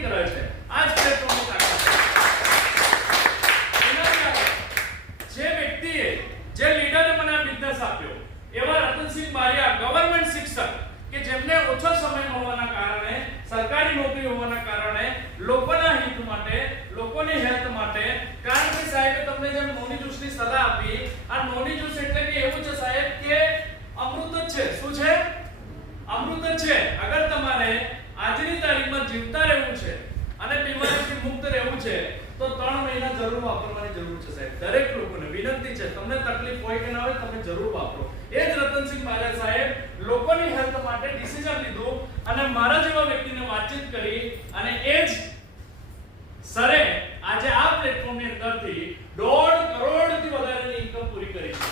પૂરી કરે છે. આ જ પ્લેટફોર્મની તાકાત છે. જે વ્યક્તિએ જે લીડરે મને આ બિઝનેસ આપ્યો એવા રતનસિંહ બારિયા ગવર્નમેન્ટ શિક્ષક કે જેમને ઓછો સમય હોવાના કારણે સરકારી નોકરી હોવાના કારણે લોકોના હિત માટે લોકોની હેલ્થ માટે કારણ કે સાહેબે તમને જેમ નોની જ્યુસની સલાહ આપી આ નોની જ્યુસ એટલે કે એવું છે સાહેબ કે અમૃત જ છે. શું છે? અમૃત જ છે. અગર તમારે આજની તારીખમાં જીવતા રહેવું છે અને બીમારીથી મુક્ત રહેવું છે તો 3 મહિના જરૂર વાપરવાની જરૂર છે સાહેબ. દરેક લોકોને વિનંતી છે તમને તકલીફ હોય કે ના હોય તમે જરૂર વાપરો. એ જ રતનસિંહ બારિયા સાહેબ લોકોની હેલ્થ માટે ડિસિઝન લીધું અને મારા જેવા વ્યક્તિને વાતચીત કરી અને એ જ સરે આજે આ પ્લેટફોર્મની અંદરથી 1.5 કરોડથી વધારેની ઇન્કમ પૂરી કરી છે.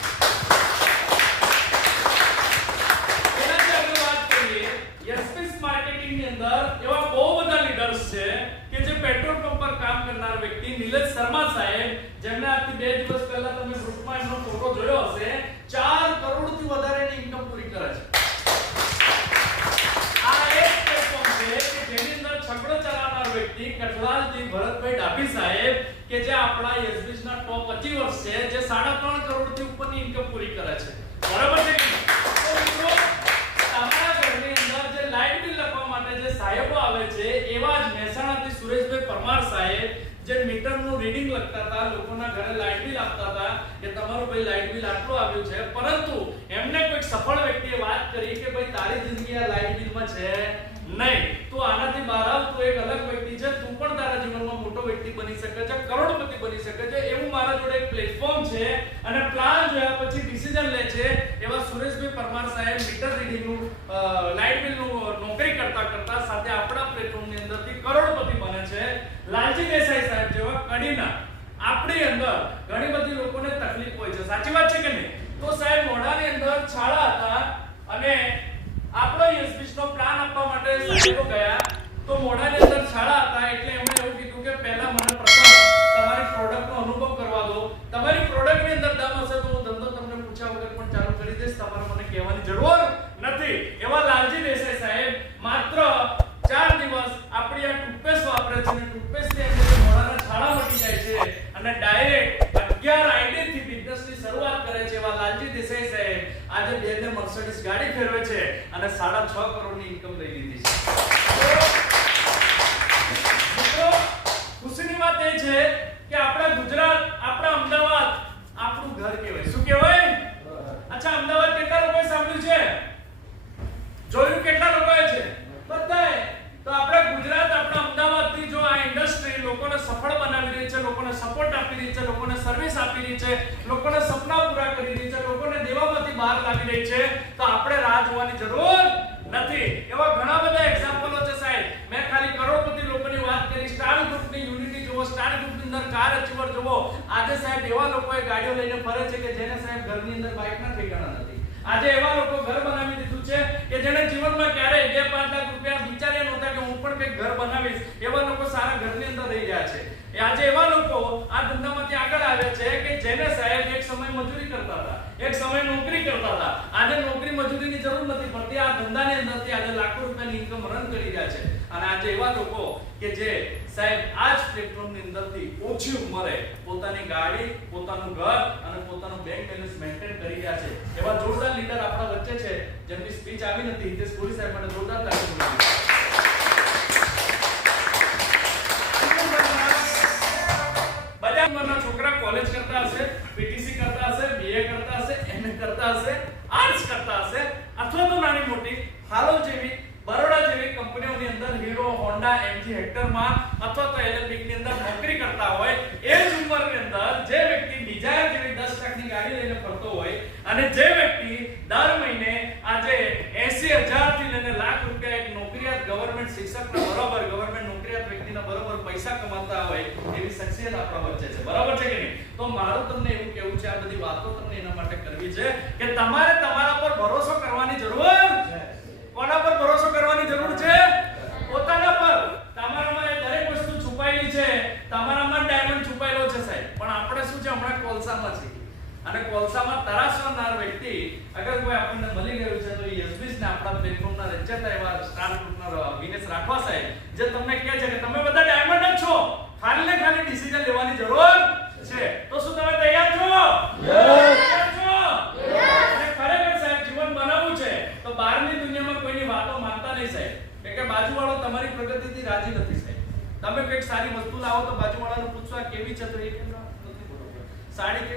એનાથી આપણે વાત કરીએ યશવીસ માર્કેટિંગની અંદર એવા બહુ બધા લીડર્સ છે કે જે પેટ્રોલ પંપ પર કામ કરનાર વ્યક્તિ નિલેશ શર્મા સાહેબ જેમને આજથી 2 દિવસ પહેલા તમે ગ્રુપમાં એમનો ફોટો જોયો હશે 4 કરોડથી વધારેની ઇન્કમ પૂરી કરે છે. આ એક પ્લેટફોર્મ છે કે જેની અંદર છકડો ચલાવનાર વ્યક્તિ કઠલાલજી ભરતભાઈ ડાભી સાહેબ કે જે આપણા યશવીસના ટોપ અચીવર્સ છે જે 3.5 કરોડથી ઉપરની ઇન્કમ પૂરી કરે છે. બરાબર છે કે તો મિત્રો તમારા ઘરની અંદર જે લાઇટ બિલ લખવા માટે જે સાહેબો આવે છે એવા જ મહેસાણાથી સુરેશભાઈ પરમાર સાહેબ જે મીટરનું રીડિંગ લખતા હતા લોકોના ઘરે લાઇટ બિલ આપતા હતા કે તમારું ભાઈ લાઇટ બિલ આટલું આવ્યું છે પરંતુ એમને કોઈ સફળ વ્યક્તિએ વાત કરી કે ભાઈ તારી જિંદગી આ લાઇટ બિલમાં છે નહીં તું આનાથી બહાર આવ તું એક અલગ વ્યક્તિ છે તું પણ તારા જીવનમાં મોટો વ્યક્તિ બની શકે છે કરોડપતિ બની શકે છે એવું મારા જોડે એક પ્લેટફોર્મ છે અને પ્લાન જોયા પછી ડિસિઝન લે છે એવા સુરેશભાઈ પરમાર સાહેબ મીટર રીડિંગનું લાઇટ બિલનું નોકરી કરતા કરતા સાથે આપણા પ્લેટફોર્મની અંદરથી કરોડપતિ બને છે. લાલજી દેસાઈ સાહેબ જેવા કડીના આપણી અંદર ઘણી બધી લોકોને તકલીફ હોય છે. સાચી વાત છે કે નહીં? તો સાહેબ મોઢાની અંદર છાળા હતા અને આપણો યશવીસનો પ્લાન આપવા માટે સાહેબો ગયા તો મોઢાની અંદર છાળા હતા એટલે એમણે એવું કીધું કે પહેલા મને પ્રથમ તમારી પ્રોડક્ટનો અનુભવ કરવા દો. તમારી પ્રોડક્ટની અંદર દમ હશે તો હું ધંધો તમને પૂછ્યા વગર પણ ચાલુ કરી દઈશ. તમારે મને કહેવાની જરૂર નથી. એવા લાલજી દેસાઈ સાહેબ માત્ર 4 દિવસ આપણી આ ટૂથપેસ્ટ વાપરે છે અને ટૂથપેસ્ટની અંદર મોઢાના છાળા મટી જાય છે અને ડાયરેક્ટ 11 આઈડીથી બિઝનેસની શરૂઆત કરે છે. એવા લાલજી દેસાઈ સાહેબ આજે બેને મર્સિડીઝ ગાડી ફેરવે છે અને 6.5 કરોડની ઇન્કમ લઈ લીધી છે. મિત્રો ખુશીની વાત એ છે કે આપણા ગુજરાત આપણા અમદાવાદ આપણું ઘર કહેવાય. શું કહેવાય? અચ્છા અમદાવાદ કેટલા લોકોએ સાંભળ્યું છે? જોયું કેટલા લોકોએ છે? બધાએ. તો આપણે ગુજરાત આપણા અમદાવાદથી જો આ ઇન્ડસ્ટ્રી લોકોને સફળ બનાવી રહી છે લોકોને સપોર્ટ આપી રહી છે લોકોને સર્વિસ આપી રહી છે લોકોને સપના પૂરા કરી રહી છે લોકોને દેવામાંથી બહાર લાવી રહી છે તો આપણે રાહ જોવાની જરૂર નથી. એવા ઘણા બધા એક્ઝામ્પલો છે સાહેબ. મેં ખાલી કરોડપતિ લોકોની વાત કરી. સ્ટાર ગ્રુપની યુનિટી જુઓ સ્ટાર ગ્રુપની અંદર કાર અચીવર જુઓ. આજે સાહેબ એવા લોકોએ ગાડીઓ લઈને ફરે છે કે જેને સાહેબ ઘરની અંદર બાઇકના ઠેકાણા નથી. આજે એવા લોકો ઘર બનાવી દીધું છે કે જેને જીવનમાં ક્યારેય 2-5 લાખ રૂપિયા વિચાર્યા નહોતા કે હું પણ કંઈક ઘર બનાવીશ એવા લોકો સારા ઘરની અંદર રહી ગયા છે. આજે એવા લોકો આ ધંધામાંથી આગળ આવ્યા છે કે જેને સાહેબ એક સમય મજૂરી કરતા હતા એક સમય નોકરી કરતા હતા. આજે નોકરી મજૂરીની જરૂર નથી પડતી. આ ધંધાની અંદરથી આજે લાખો રૂપિયાની ઇન્કમ રન કરી રહ્યા છે અને આજે એવા લોકો કે જે સાહેબ આ જ પ્લેટફોર્મની અંદરથી ઓછી ઉંમરે પોતાની ગાડી પોતાનું ઘર અને પોતાનું બેંક બેલેન્સ મેન્ટેન કરી રહ્યા છે. એવા જોરદાર લીડર આપણા વચ્ચે છે જેમની સ્પીચ આવી નથી. હિતેશ કોહલી સાહેબ માટે જોરદાર તાળી પાડો. બધા ઉંમરના છોકરા કોલેજ કરતા હશે પીટીસી કરતા હશે બીએ કરતા હશે એમએ કરતા હશે આર્ટ્સ કરતા હશે અથવા તો નાની મોટી હાલો જેવી બરોડા જેવી કંપનીઓની અંદર હીરો હોન્ડા એમજી હેક્ટરમાં અથવા તો એલએલબી ની અંદર નોકરી કરતા હોય એ જ ઉંમરની અંદર જે વ્યક્તિ ડિઝાયર જેવી 10 લાખની ગાડી લઈને ફરતો હોય અને જે વ્યક્તિ દર મહિને આજે 80,000 થી લઈને લાખ રૂપિયા એક નોકરીયાત ગવર્નમેન્ટ શિક્ષકના બરોબર ગવર્નમેન્ટ નોકરીયાત વ્યક્તિના બરોબર પૈસા કમાતા હોય એવી શખ્સિયત આપણા વચ્ચે છે. બરાબર છે કે નહીં? તો મારું તમને એવું કહેવું છે આ બધી વાતો તમને એના માટે કરવી છે કે તમારે તમારા પર ભરોસો કરવાની જરૂર છે. કોના પર ભરોસો કરવાની જરૂર છે? પોતાના પર. તમારામાં એ દરેક વસ્તુ છુપાયેલી છે. તમારામાં ડાયમંડ છુપાયેલો છે સાહેબ. પણ આપણે શું છે હમણાં કોલસામાં છે અને કોલસામાં તરાસનાર વ્યક્તિ અગર કોઈ આપણને મળી ગયું છે તો એ યશવીસને આપણા પ્લેટફોર્મના રચયતા એવા સ્ટાર ગ્રુપના વિનેશ રાઠવા સાહેબ જે તમને કહે છે કે તમે બધા ડાયમંડ જ છો, ખાલી ને ખાલી ડિસિઝન લેવાની જરૂર છે. તો શું તમે તૈયાર છો? તૈયાર છો? અને ખરેખર સાહેબ જીવન બનાવવું છે તો બહારની દુનિયામાં કોઈની વાતો માનતા નહીં સાહેબ, કે બાજુવાળો તમારી પ્રગતિથી રાજી નથી સાહેબ. તમે કંઈક સારી વસ્તુ લાવો તો બાજુવાળાને પૂછવા કેવી છે તો એ કેમ નથી બરોબર, સાડી કેવી